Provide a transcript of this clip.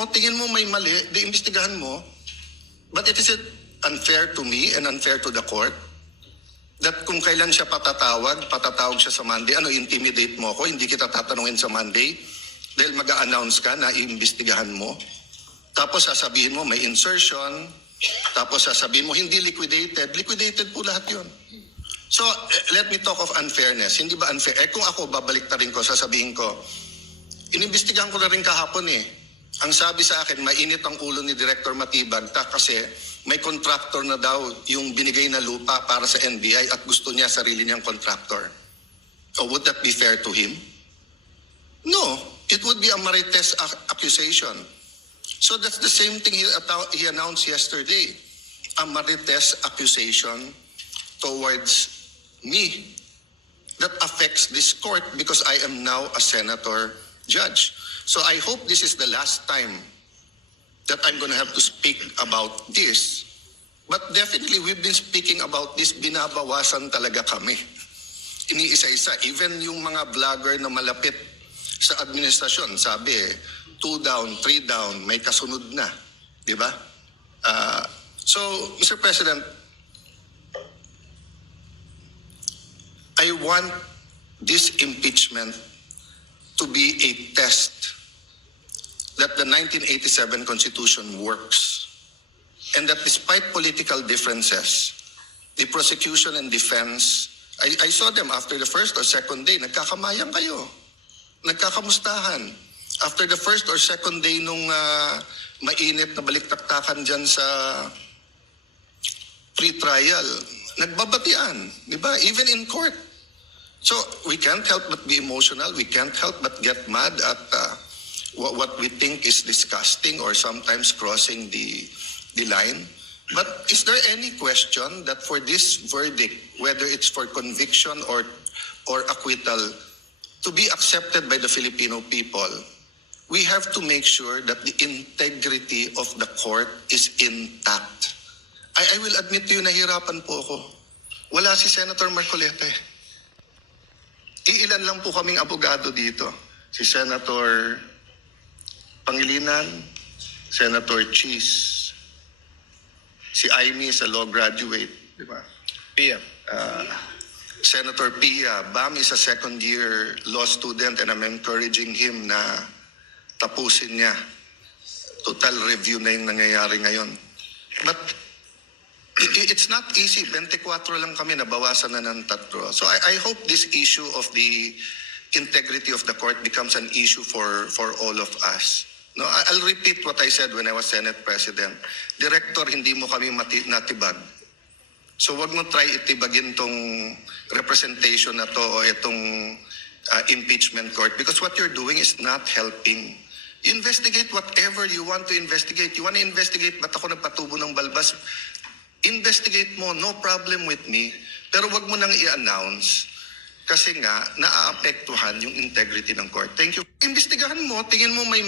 mo, tingin mo may mali, di imbestigahan mo. But it is unfair to me and unfair to the court that kung kailan siya patatawag siya sa Monday. Ano, intimidate mo ako? Hindi kita tatanungin sa Monday dahil mag-a-announce ka na iimbestigahan mo. Tapos sasabihin mo may insertion. Tapos sasabihin mo hindi liquidated. Liquidated po lahat yun. So, let me talk of unfairness. Hindi ba unfair? Kung ako, babalik na rin ko, sasabihin ko, inimbestigahan ko na rin kahapon eh. Ang sabi sa akin, mainit ang ulo ni Director Matibag kasi may contractor na daw yung binigay na lupa para sa NBI at gusto niya sarili niyang contractor. So would that be fair to him? No. It would be a Marites accusation. So that's the same thing he announced yesterday. A Marites accusation towards me that affects this court because I am now a senator judge. So I hope this is the last time that I'm going to have to speak about this. But definitely we've been speaking about this, binabawasan talaga kami. Iniisa-isa, even yung mga vlogger na malapit sa administrasyon, sabi 2 down, 3 down, may kasunod na. Di ba? So, Mr. President, I want this impeachment to be a test that the 1987 Constitution works and that despite political differences, the prosecution and defense, I saw them after the first or second day, nagkakamayang kayo, nagkakamustahan. After the first or second day nung mainit na baliktaktakan dyan sa pre-trial, nagbabatian, di ba? Even in court. So we can't help but be emotional. We can't help but get mad at what we think is disgusting or sometimes crossing the line. But is there any question that for this verdict, whether it's for conviction or acquittal, to be accepted by the Filipino people, we have to make sure that the integrity of the court is intact. I will admit to you, nahirapan po ako. Wala si Senator Marcoleta. Iilan lang po kaming abogado dito. Si Senator Pangilinan, Senator Cheese, si Aimee is a law graduate, di ba? Pia. Senator Pia, Bam is a second-year law student and I'm encouraging him na tapusin niya. Total review na yung nangyayari ngayon. But it's not easy. 24 lang kami, nabawasan na ng 3. So I hope this issue of the integrity of the court becomes an issue for all of us. No, I'll repeat what I said when I was Senate President. Director, hindi mo kami natibag. So wag mo try itibagin tong representation na to o itong impeachment court because what you're doing is not helping. Investigate whatever you want to investigate. You want to investigate ba't ako nagpatubo ng balbas? Investigate mo, no problem with me. Pero wag mo nang i-announce kasi nga naaapektuhan yung integrity ng court. Thank you. Imbestigahan mo, tingin mo may